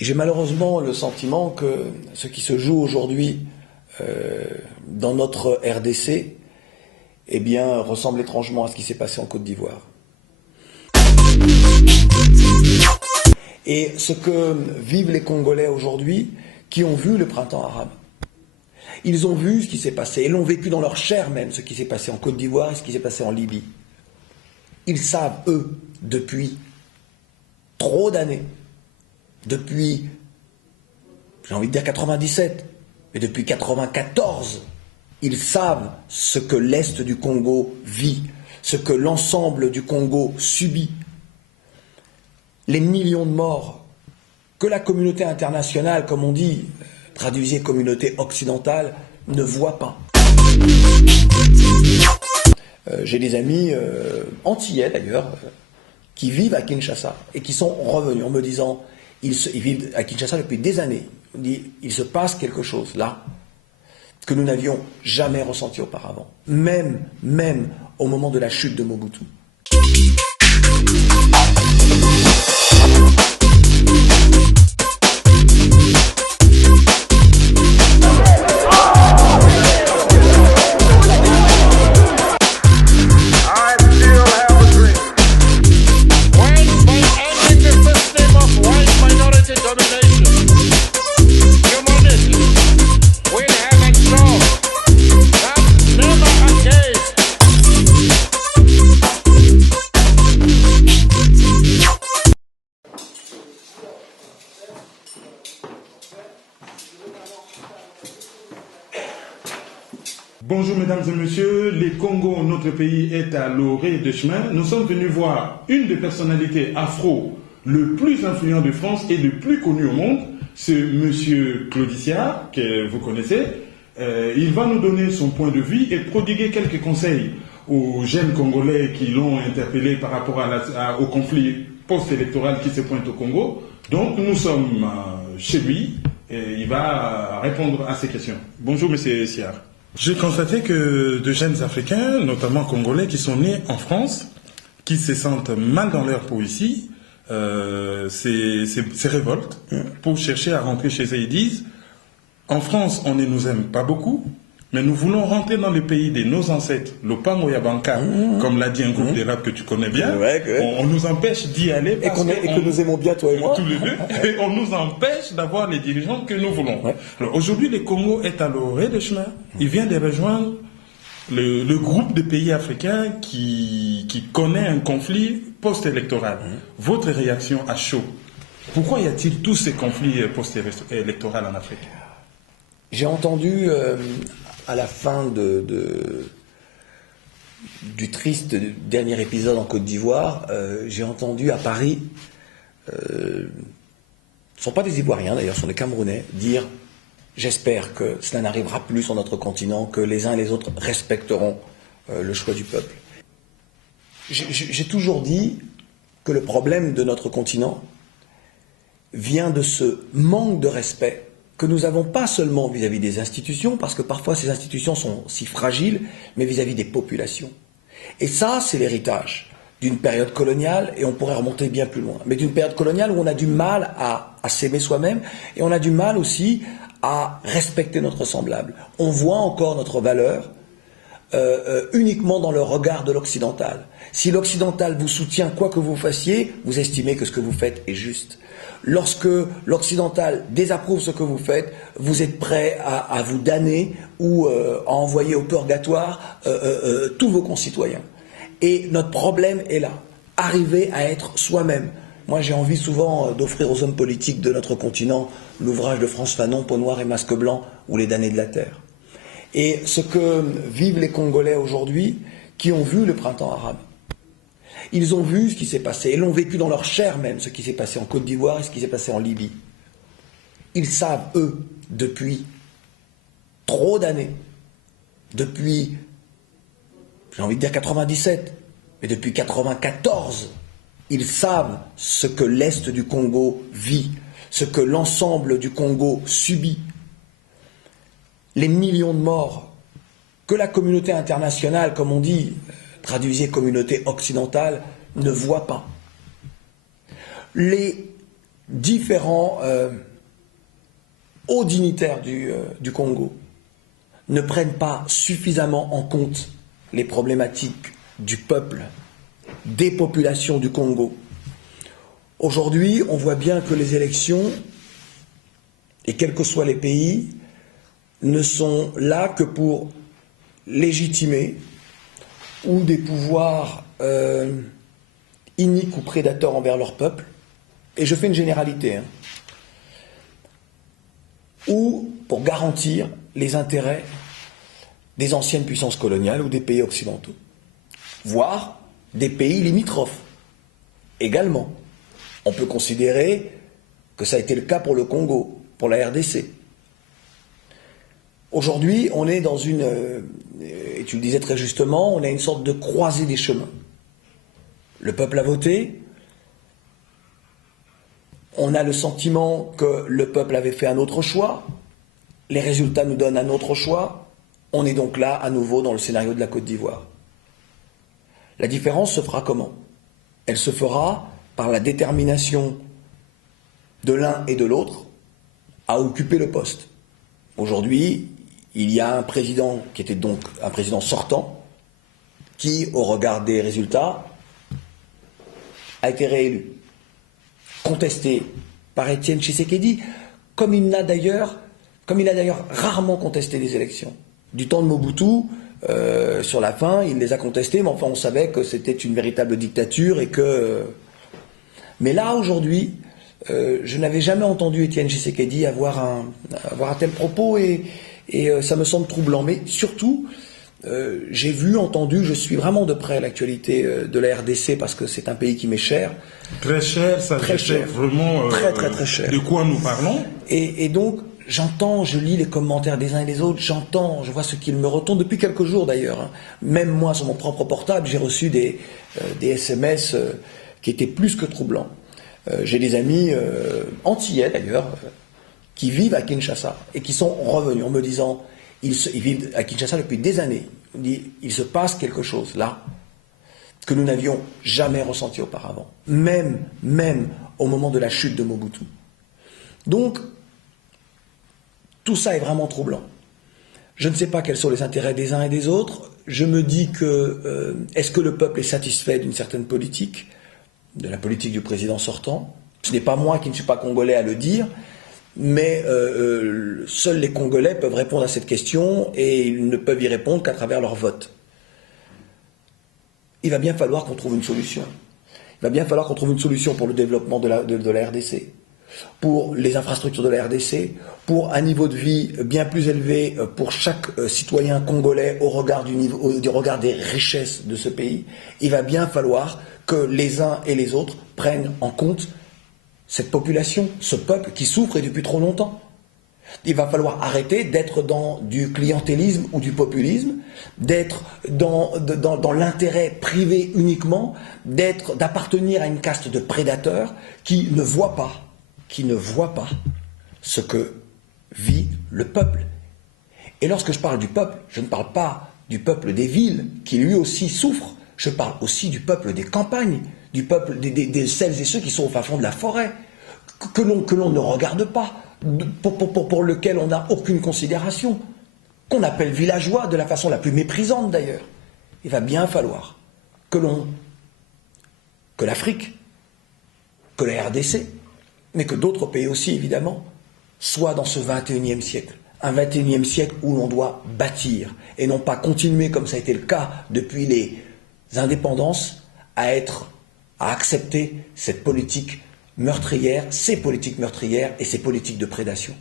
Et j'ai malheureusement le sentiment que ce qui se joue aujourd'hui dans notre RDC, eh bien, ressemble étrangement à ce qui s'est passé en Côte d'Ivoire. Et ce que vivent les Congolais aujourd'hui, qui ont vu le printemps arabe. Ils ont vu ce qui s'est passé, et l'ont vécu dans leur chair même, ce qui s'est passé en Côte d'Ivoire et ce qui s'est passé en Libye. Ils savent, eux, depuis trop d'années, depuis, j'ai envie de dire 97, mais depuis 94, ils savent ce que l'Est du Congo vit, ce que l'ensemble du Congo subit. Les millions de morts que la communauté internationale, comme on dit, traduisez communauté occidentale, ne voit pas. J'ai des amis antillais d'ailleurs, qui vivent à Kinshasa et qui sont revenus en me disant, ils vivent à Kinshasa depuis des années, il se passe quelque chose là que nous n'avions jamais ressenti auparavant, même au moment de la chute de Mobutu. Bonjour mesdames et messieurs, les Congo, notre pays est à l'orée de chemin. Nous sommes venus voir une des personnalités afro le plus influent de France et le plus connu au monde, c'est monsieur Claudicia, que vous connaissez. Il va nous donner son point de vue et prodiguer quelques conseils aux jeunes Congolais qui l'ont interpellé par rapport au conflit post-électoral qui se pointe au Congo. Donc nous sommes chez lui et il va répondre à ces questions. Bonjour monsieur Siar. J'ai constaté que de jeunes Africains, notamment Congolais, qui sont nés en France, qui se sentent mal dans leur peau ici, se révoltent pour chercher à rentrer chez eux. Ils disent, en France, on ne nous aime pas beaucoup, mais nous voulons rentrer dans le pays de nos ancêtres, l'Opango Yabanka, comme l'a dit un groupe de rap que tu connais bien. On nous empêche d'y aller parce que nous aimons bien, toi et moi. Tous les deux. Et on nous empêche d'avoir les dirigeants que nous voulons. Alors aujourd'hui, le Congo est à l'orée de chemin. Il vient de rejoindre le groupe de pays africains qui connaît un conflit post-électoral. Votre réaction à chaud, pourquoi y a-t-il tous ces conflits post-électoraux en Afrique? J'ai entendu à la fin du triste dernier épisode en Côte d'Ivoire, j'ai entendu à Paris, ce ne sont pas des Ivoiriens d'ailleurs, ce sont des Camerounais, dire « J'espère que cela n'arrivera plus sur notre continent, que les uns et les autres respecteront le choix du peuple ». J'ai toujours dit que le problème de notre continent vient de ce manque de respect que nous avons pas seulement vis-à-vis des institutions, parce que parfois ces institutions sont si fragiles, mais vis-à-vis des populations. Et ça, c'est l'héritage d'une période coloniale, et on pourrait remonter bien plus loin, mais d'une période coloniale où on a du mal à s'aimer soi-même, et on a du mal aussi à respecter notre semblable. On voit encore notre valeur uniquement dans le regard de l'occidental. Si l'occidental vous soutient quoi que vous fassiez, vous estimez que ce que vous faites est juste. Lorsque l'occidental désapprouve ce que vous faites, vous êtes prêt à vous damner ou à envoyer au purgatoire tous vos concitoyens. Et notre problème est là, arriver à être soi-même. Moi j'ai envie souvent d'offrir aux hommes politiques de notre continent l'ouvrage de Frantz Fanon, Peau noire et masque blanc, ou Les damnés de la terre. Et ce que vivent les Congolais aujourd'hui, qui ont vu le printemps arabe. Ils ont vu ce qui s'est passé, et l'ont vécu dans leur chair même, ce qui s'est passé en Côte d'Ivoire et ce qui s'est passé en Libye. Ils savent, eux, depuis trop d'années, depuis, j'ai envie de dire 97, mais depuis 94, ils savent ce que l'Est du Congo vit, ce que l'ensemble du Congo subit. Les millions de morts que la communauté internationale, comme on dit, traduisez communauté occidentale, ne voit pas. Les différents hauts dignitaires du Congo ne prennent pas suffisamment en compte les problématiques du peuple, des populations du Congo. Aujourd'hui, on voit bien que les élections, et quels que soient les pays, ne sont là que pour légitimer ou des pouvoirs iniques ou prédateurs envers leur peuple, et je fais une généralité, hein, ou pour garantir les intérêts des anciennes puissances coloniales ou des pays occidentaux, voire des pays limitrophes également. On peut considérer que ça a été le cas pour le Congo, pour la RDC. Aujourd'hui, on est dans une, et tu le disais très justement, on a une sorte de croisée des chemins. Le peuple a voté, on a le sentiment que le peuple avait fait un autre choix, les résultats nous donnent un autre choix, on est donc là à nouveau dans le scénario de la Côte d'Ivoire. La différence se fera comment? Elle se fera par la détermination de l'un et de l'autre à occuper le poste. Aujourd'hui, il y a un président qui était donc un président sortant qui, au regard des résultats, a été réélu, contesté par Étienne Tshisekedi, comme il a d'ailleurs rarement contesté les élections. Du temps de Mobutu, sur la fin, il les a contestées, mais enfin on savait que c'était une véritable dictature et que... Mais là, aujourd'hui, je n'avais jamais entendu Étienne Tshisekedi avoir un tel propos et ça me semble troublant. Mais surtout, j'ai vu, entendu, je suis vraiment de près l'actualité de la RDC parce que c'est un pays qui m'est cher. Très cher, ça très cher. Vraiment très cher. De quoi nous parlons? Et donc, j'entends, je lis les commentaires des uns et des autres, j'entends, je vois ce qu'ils me retournent depuis quelques jours d'ailleurs. Hein. Même moi, sur mon propre portable, j'ai reçu des SMS qui étaient plus que troublants. J'ai des amis antillais d'ailleurs, qui vivent à Kinshasa et qui sont revenus en me disant, ils vivent à Kinshasa depuis des années, il se passe quelque chose là que nous n'avions jamais ressenti auparavant, même au moment de la chute de Mobutu. Donc, tout ça est vraiment troublant. Je ne sais pas quels sont les intérêts des uns et des autres. Je me dis que, est-ce que le peuple est satisfait d'une certaine politique, de la politique du président sortant? Ce n'est pas moi qui ne suis pas congolais à le dire, mais seuls les Congolais peuvent répondre à cette question et ils ne peuvent y répondre qu'à travers leur vote. Il va bien falloir qu'on trouve une solution. Il va bien falloir qu'on trouve une solution pour le développement de la RDC, pour les infrastructures de la RDC, pour un niveau de vie bien plus élevé pour chaque citoyen congolais au regard des richesses de ce pays. Il va bien falloir que les uns et les autres prennent en compte cette population, ce peuple qui souffre et depuis trop longtemps. Il va falloir arrêter d'être dans du clientélisme ou du populisme, d'être dans l'intérêt privé uniquement, d'appartenir à une caste de prédateurs qui ne voient pas ce que vit le peuple. Et lorsque je parle du peuple, je ne parle pas du peuple des villes, qui lui aussi souffre, je parle aussi du peuple des campagnes, du peuple de celles et ceux qui sont au fin fond de la forêt, que l'on ne regarde pas, pour lequel on n'a aucune considération, qu'on appelle villageois de la façon la plus méprisante d'ailleurs. Il va bien falloir que l'Afrique, que la RDC, mais que d'autres pays aussi évidemment, soient dans ce XXIe siècle. Un XXIe siècle où l'on doit bâtir et non pas continuer comme ça a été le cas depuis les indépendances à accepter cette politique meurtrière, ces politiques meurtrières et ces politiques de prédation.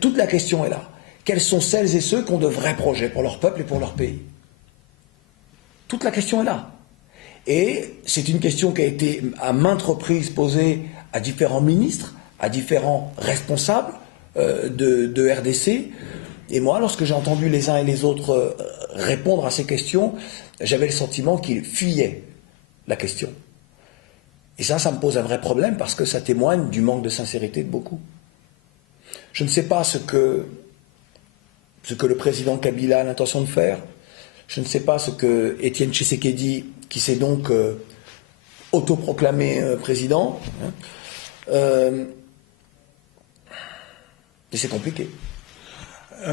Toute la question est là. Quels sont celles et ceux qui ont de vrais projets pour leur peuple et pour leur pays? Toute la question est là. Et c'est une question qui a été à maintes reprises posée à différents ministres, à différents responsables de RDC. Et moi, lorsque j'ai entendu les uns et les autres répondre à ces questions, j'avais le sentiment qu'ils fuyaient la question. Et ça me pose un vrai problème parce que ça témoigne du manque de sincérité de beaucoup. Je ne sais pas ce que le président Kabila a l'intention de faire. Je ne sais pas ce que Étienne Tshisekedi, qui s'est donc autoproclamé président, Et c'est compliqué.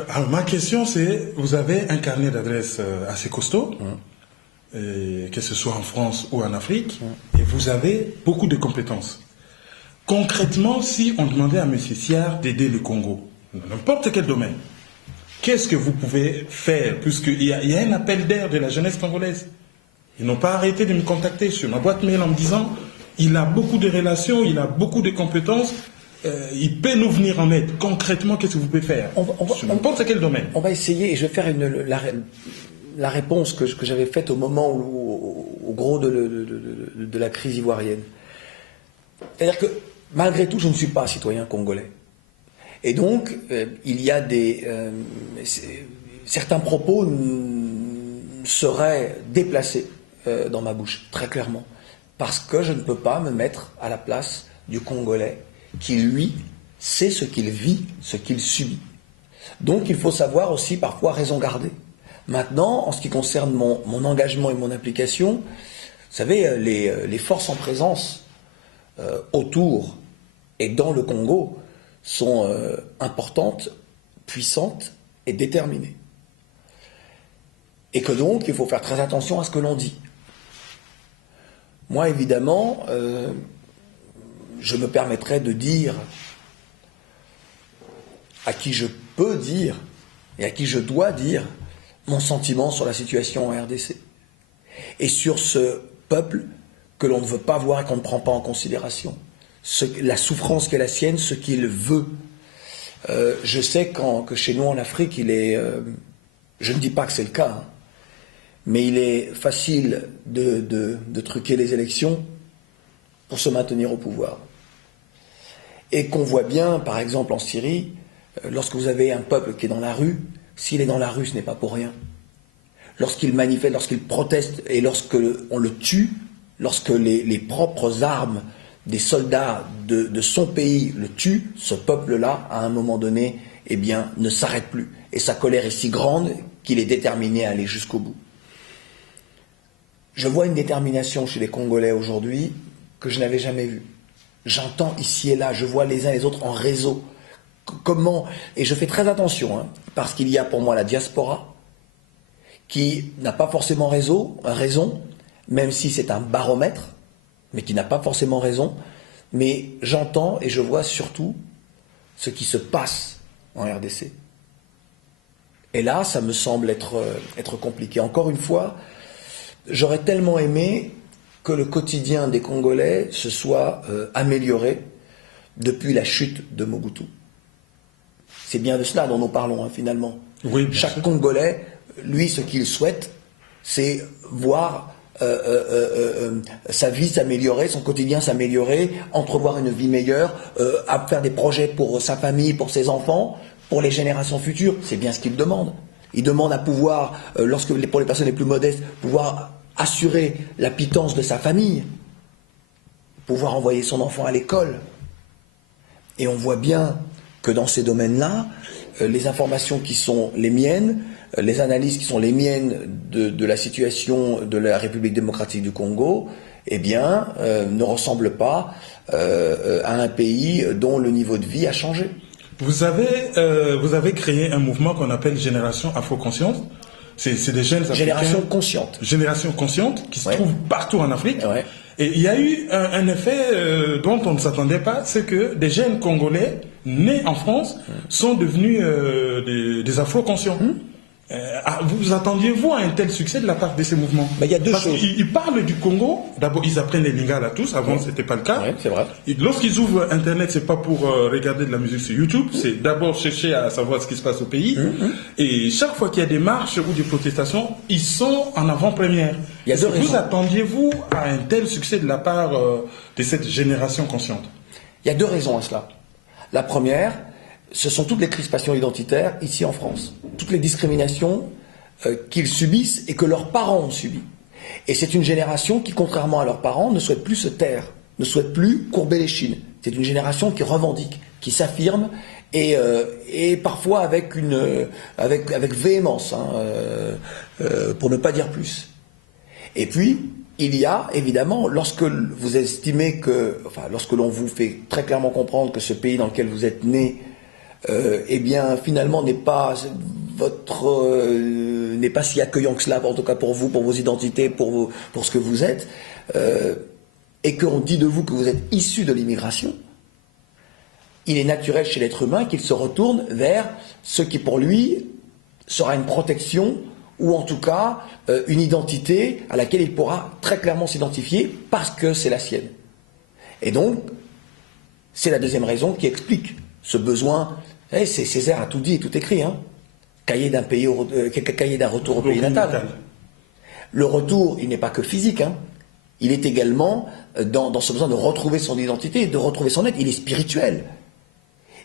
Alors, ma question, c'est, vous avez un carnet d'adresses assez costaud, que ce soit en France ou en Afrique, et vous avez beaucoup de compétences. Concrètement, si on demandait à M. Siard d'aider le Congo, dans n'importe quel domaine, qu'est-ce que vous pouvez faire? Puisqu'il y a un appel d'air de la jeunesse congolaise. Ils n'ont pas arrêté de me contacter sur ma boîte mail en me disant il a beaucoup de relations, il a beaucoup de compétences, il peut nous venir en aide. Concrètement, qu'est-ce que vous pouvez faire sur n'importe quel domaine? On va essayer, et je vais faire la réponse que j'avais faite au moment au gros de la crise ivoirienne. C'est-à-dire que, malgré tout, je ne suis pas citoyen congolais. Et donc, il y a certains propos seraient déplacés dans ma bouche, très clairement. Parce que je ne peux pas me mettre à la place du Congolais qui, lui, sait ce qu'il vit, ce qu'il subit. Donc, il faut savoir aussi, parfois, raison garder. Maintenant, en ce qui concerne mon engagement et mon implication, vous savez, les forces en présence autour et dans le Congo sont importantes, puissantes et déterminées. Et que donc, il faut faire très attention à ce que l'on dit. Moi, évidemment, je me permettrai de dire à qui je peux dire et à qui je dois dire mon sentiment sur la situation en RDC. Et sur ce peuple que l'on ne veut pas voir et qu'on ne prend pas en considération. La souffrance qu'est la sienne, ce qu'il veut. Je sais que chez nous en Afrique, il est... je ne dis pas que c'est le cas, hein, mais il est facile de truquer les élections pour se maintenir au pouvoir. Et qu'on voit bien, par exemple en Syrie, lorsque vous avez un peuple qui est dans la rue, s'il est dans la rue, ce n'est pas pour rien. Lorsqu'il manifeste, lorsqu'il proteste et lorsqu'on le tue, lorsque les propres armes des soldats de son pays le tuent, ce peuple-là, à un moment donné, eh bien, ne s'arrête plus. Et sa colère est si grande qu'il est déterminé à aller jusqu'au bout. Je vois une détermination chez les Congolais aujourd'hui que je n'avais jamais vue. J'entends ici et là, je vois les uns et les autres en réseau. Comment, et je fais très attention, hein, parce qu'il y a pour moi la diaspora, qui n'a pas forcément raison, même si c'est un baromètre, mais qui n'a pas forcément raison, mais j'entends et je vois surtout ce qui se passe en RDC. Et là, ça me semble être compliqué. Encore une fois, j'aurais tellement aimé que le quotidien des Congolais se soit amélioré depuis la chute de Mobutu. C'est bien de cela dont nous parlons, hein, finalement. Oui, chaque sûr. Congolais, lui, ce qu'il souhaite, c'est voir sa vie s'améliorer, son quotidien s'améliorer, entrevoir une vie meilleure, à faire des projets pour sa famille, pour ses enfants, pour les générations futures. C'est bien ce qu'il demande. Il demande à pouvoir, pour les personnes les plus modestes, pouvoir assurer la pitance de sa famille, pouvoir envoyer son enfant à l'école. Et on voit bien que dans ces domaines-là, les informations qui sont les miennes, les analyses qui sont les miennes de la situation de la République démocratique du Congo, eh bien, ne ressemblent pas à un pays dont le niveau de vie a changé. Vous avez créé un mouvement qu'on appelle Génération Afro-Consciente. C'est des jeunes africains. Génération consciente. Génération consciente qui se trouve partout en Afrique. Ouais. Et il y a eu un effet dont on ne s'attendait pas, c'est que des jeunes Congolais nés en France sont devenus des Afro-conscients. Vous attendiez-vous à un tel succès de la part de ces mouvements? Il y a deux choses. Ils parlent du Congo, d'abord ils apprennent les lingala tous, avant ce n'était pas le cas. Oui, c'est vrai. Lorsqu'ils ouvrent Internet, c'est pas pour regarder de la musique sur YouTube, c'est d'abord chercher à savoir ce qui se passe au pays. Et chaque fois qu'il y a des marches ou des protestations, ils sont en avant-première. Vous attendiez-vous à un tel succès de la part de cette génération consciente? Il y a deux raisons à cela. La première, ce sont toutes les crispations identitaires ici en France, toutes les discriminations qu'ils subissent et que leurs parents ont subies. Et c'est une génération qui, contrairement à leurs parents, ne souhaite plus se taire, ne souhaite plus courber les chines. C'est une génération qui revendique, qui s'affirme et parfois avec véhémence, pour ne pas dire plus. Et puis, il y a évidemment, lorsque vous estimez lorsque l'on vous fait très clairement comprendre que ce pays dans lequel vous êtes né, eh bien finalement n'est pas si accueillant que cela, en tout cas pour vous, pour vos identités, pour ce que vous êtes, et qu'on dit de vous que vous êtes issu de l'immigration, il est naturel chez l'être humain qu'il se retourne vers ce qui pour lui sera une protection, ou en tout cas une identité à laquelle il pourra très clairement s'identifier parce que c'est la sienne. Et donc, c'est la deuxième raison qui explique ce besoin. C'est Césaire a tout dit et tout écrit, hein. Cahier d'un retour au pays natal. Le retour, il n'est pas que physique, hein. Il est également dans ce besoin de retrouver son identité, de retrouver son être. Il est spirituel.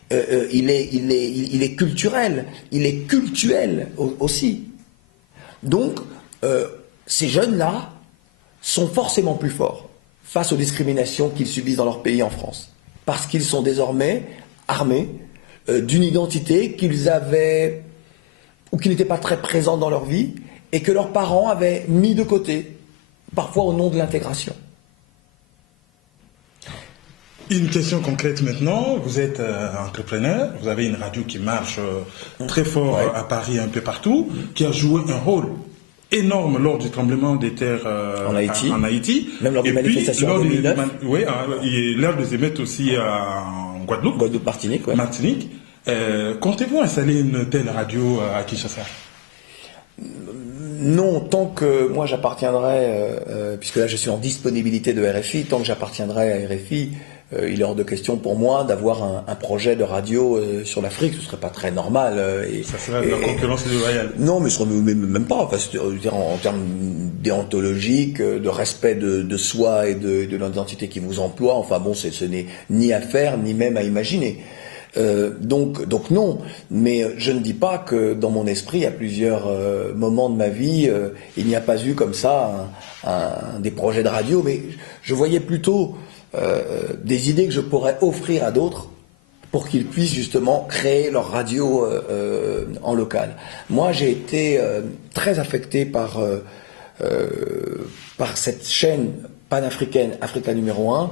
Il est culturel, il est cultuel aussi. Donc, ces jeunes-là sont forcément plus forts face aux discriminations qu'ils subissent dans leur pays en France. Parce qu'ils sont désormais armés d'une identité qu'ils avaient, ou qui n'était pas très présente dans leur vie, et que leurs parents avaient mis de côté, parfois au nom de l'intégration. Une question concrète maintenant. Vous êtes entrepreneur, vous avez une radio qui marche très fort à Paris, un peu partout, qui a joué un rôle énorme lors du tremblement des terres en Haïti. Même lors des manifestations en 2009. Oui, lors des émeutes aussi en Guadeloupe. Martinique. Ouais. Martinique. Comptez-vous installer une telle radio à Kinshasa? Non, tant que moi j'appartiendrai, puisque là je suis en disponibilité de RFI, tant que j'appartiendrai à RFI, il est hors de question pour moi d'avoir un projet de radio sur l'Afrique. Ce serait pas très normal. Ça serait de la concurrence déloyale. Non, mais même pas. Enfin, en termes déontologiques, de respect de soi et de l'identité qui vous emploie. Enfin bon, ce n'est ni à faire, ni même à imaginer. Donc non, mais je ne dis pas que dans mon esprit, à plusieurs moments de ma vie, il n'y a pas eu comme ça des projets de radio, mais je voyais plutôt des idées que je pourrais offrir à d'autres pour qu'ils puissent justement créer leur radio en local. Moi, j'ai été très affecté par cette chaîne panafricaine, Africa numéro 1,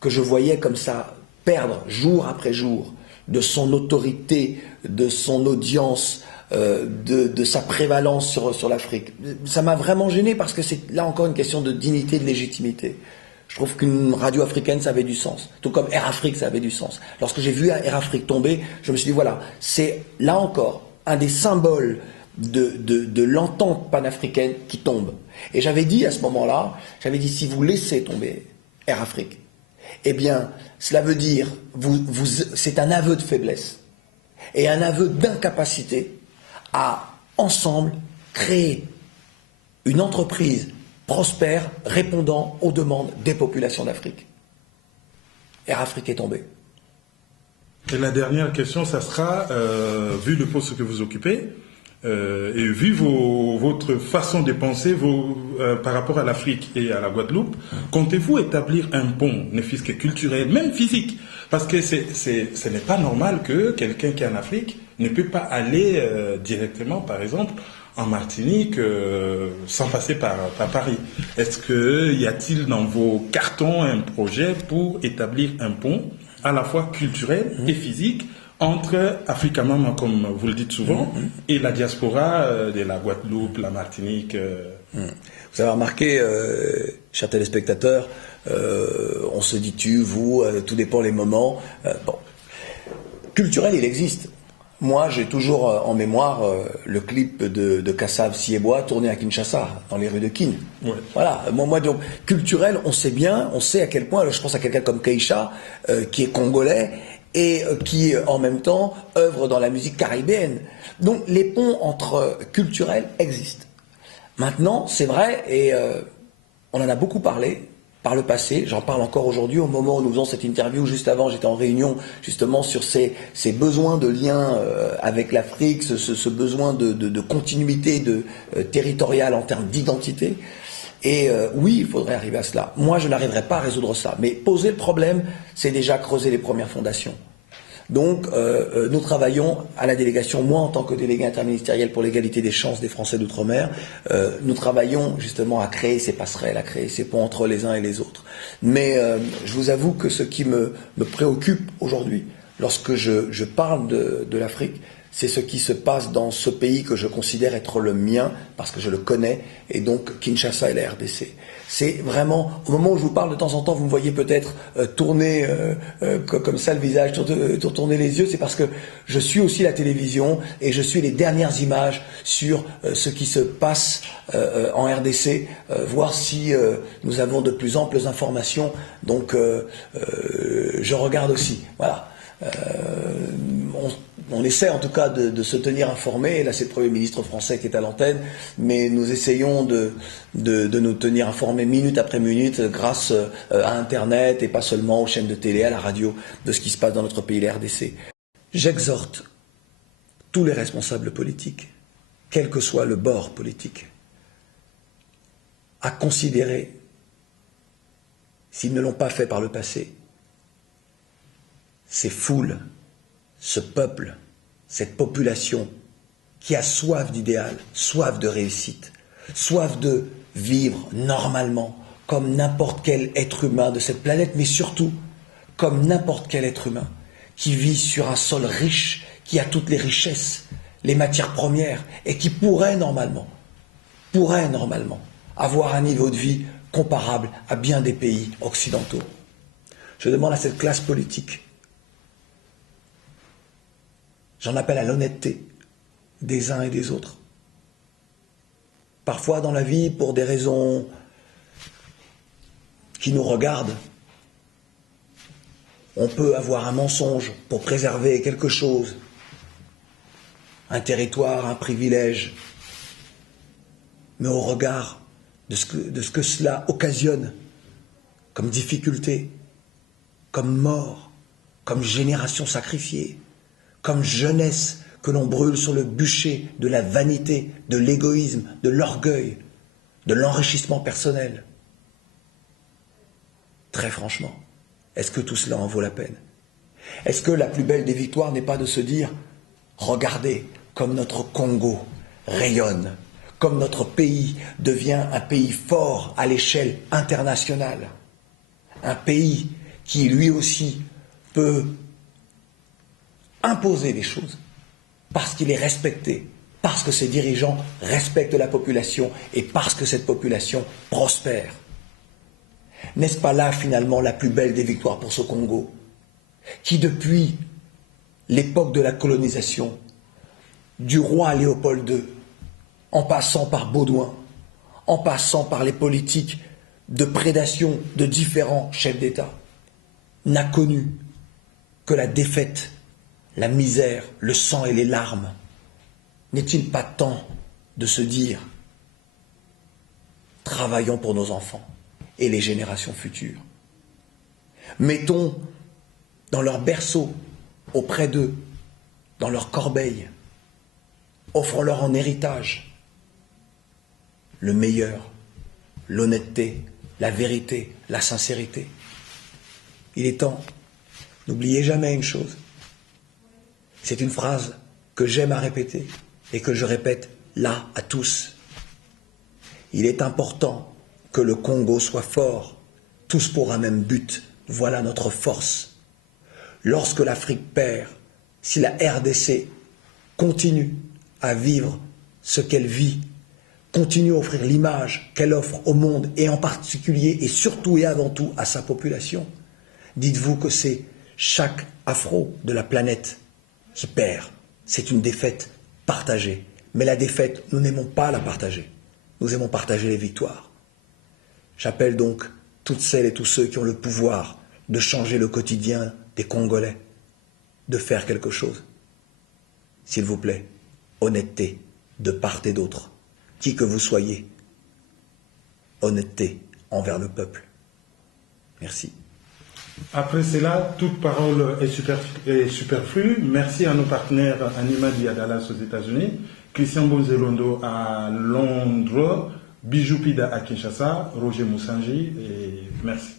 que je voyais comme ça perdre jour après jour de son autorité, de son audience, de sa prévalence sur l'Afrique. Ça m'a vraiment gêné parce que c'est là encore une question de dignité, de légitimité. Je trouve qu'une radio africaine, ça avait du sens. Tout comme Air Afrique, ça avait du sens. Lorsque j'ai vu Air Afrique tomber, je me suis dit, voilà, c'est là encore un des symboles de l'entente panafricaine qui tombe. Et j'avais dit à ce moment-là, si vous laissez tomber Air Afrique, eh bien, cela veut dire, c'est un aveu de faiblesse et un aveu d'incapacité à, ensemble, créer une entreprise prospère, répondant aux demandes des populations d'Afrique. Air Afrique est tombé. Et la dernière question, ça sera, vu le poste que vous occupez, et vu votre façon de penser par rapport à l'Afrique et à la Guadeloupe, comptez-vous établir un pont, ne fût-ce que culturel, même physique? Parce que ce n'est pas normal que quelqu'un qui est en Afrique ne peut pas aller directement, par exemple, en Martinique sans passer par Paris. Est-ce qu'il y a-t-il dans vos cartons un projet pour établir un pont à la fois culturel et physique entre Africa Mama, comme vous le dites souvent, et la diaspora de la Guadeloupe, la Martinique Vous avez remarqué, chers téléspectateurs, on se dit tu, vous, tout dépend les moments. Bon, culturel, il existe. Moi, j'ai toujours en mémoire le clip de Kassav Siebois tourné à Kinshasa, dans les rues de Kin. Ouais. Voilà. Moi, donc, culturel, on sait à quel point, je pense à quelqu'un comme Keïcha, qui est congolais, et qui, en même temps, œuvre dans la musique caribéenne. Donc, les ponts entre culturels existent. Maintenant, c'est vrai, et on en a beaucoup parlé par le passé, j'en parle encore aujourd'hui, au moment où nous faisons cette interview, juste avant, j'étais en réunion justement sur ces besoins de lien avec l'Afrique, ce besoin de continuité territoriale en termes d'identité. Et oui, il faudrait arriver à cela. Moi, je n'arriverai pas à résoudre ça. Mais poser le problème, c'est déjà creuser les premières fondations. Donc, nous travaillons à la délégation, moi en tant que délégué interministériel pour l'égalité des chances des Français d'outre-mer, nous travaillons justement à créer ces passerelles, à créer ces ponts entre les uns et les autres. Mais je vous avoue que ce qui me préoccupe aujourd'hui, lorsque je parle de l'Afrique, c'est ce qui se passe dans ce pays que je considère être le mien, parce que je le connais, et donc Kinshasa et la RDC. C'est vraiment, au moment où je vous parle, de temps en temps, vous me voyez peut-être tourner comme ça le visage, tourner les yeux, c'est parce que je suis aussi la télévision et je suis les dernières images sur ce qui se passe en RDC, voir si nous avons de plus amples informations. Donc je regarde aussi. Voilà. On essaie en tout cas de se tenir informé. Là, c'est le Premier ministre français qui est à l'antenne, mais nous essayons de nous tenir informés minute après minute grâce à Internet et pas seulement aux chaînes de télé, à la radio, de ce qui se passe dans notre pays, la RDC. J'exhorte tous les responsables politiques, quel que soit le bord politique, à considérer, s'ils ne l'ont pas fait par le passé, ces foules, ce peuple, cette population qui a soif d'idéal, soif de réussite, soif de vivre normalement comme n'importe quel être humain de cette planète, mais surtout comme n'importe quel être humain qui vit sur un sol riche, qui a toutes les richesses, les matières premières et qui pourrait normalement avoir un niveau de vie comparable à bien des pays occidentaux. Je demande à cette classe politique, j'en appelle à l'honnêteté des uns et des autres. Parfois dans la vie, pour des raisons qui nous regardent, on peut avoir un mensonge pour préserver quelque chose, un territoire, un privilège. Mais au regard de ce que cela occasionne comme difficulté, comme mort, comme génération sacrifiée, comme jeunesse que l'on brûle sur le bûcher de la vanité, de l'égoïsme, de l'orgueil, de l'enrichissement personnel. Très franchement, est-ce que tout cela en vaut la peine? Est-ce que la plus belle des victoires n'est pas de se dire « Regardez comme notre Congo rayonne, comme notre pays devient un pays fort à l'échelle internationale, un pays qui lui aussi peut imposer des choses, parce qu'il est respecté, parce que ses dirigeants respectent la population et parce que cette population prospère. N'est-ce pas là finalement la plus belle des victoires pour ce Congo, qui depuis l'époque de la colonisation, du roi Léopold II, en passant par Baudouin, en passant par les politiques de prédation de différents chefs d'État, n'a connu que la défaite, la misère, le sang et les larmes. N'est-il pas temps de se dire « Travaillons pour nos enfants et les générations futures. Mettons dans leur berceau, auprès d'eux, dans leur corbeille, offrons-leur en héritage le meilleur, l'honnêteté, la vérité, la sincérité. Il est temps, n'oubliez jamais une chose. C'est une phrase que j'aime à répéter et que je répète là à tous. Il est important que le Congo soit fort, tous pour un même but. Voilà notre force. Lorsque l'Afrique perd, si la RDC continue à vivre ce qu'elle vit, continue à offrir l'image qu'elle offre au monde et en particulier et surtout et avant tout à sa population, dites-vous que c'est chaque afro de la planète qui perd. C'est une défaite partagée. Mais la défaite, nous n'aimons pas la partager. Nous aimons partager les victoires. J'appelle donc toutes celles et tous ceux qui ont le pouvoir de changer le quotidien des Congolais, de faire quelque chose. S'il vous plaît, honnêteté de part et d'autre. Qui que vous soyez, honnêteté envers le peuple. Merci. Après cela, toute parole est superflue. Merci à nos partenaires Anima Dia Dallas aux États-Unis, Christian Bonzelondo à Londres, Bijou Pida à Kinshasa, Roger Moussangi, et merci.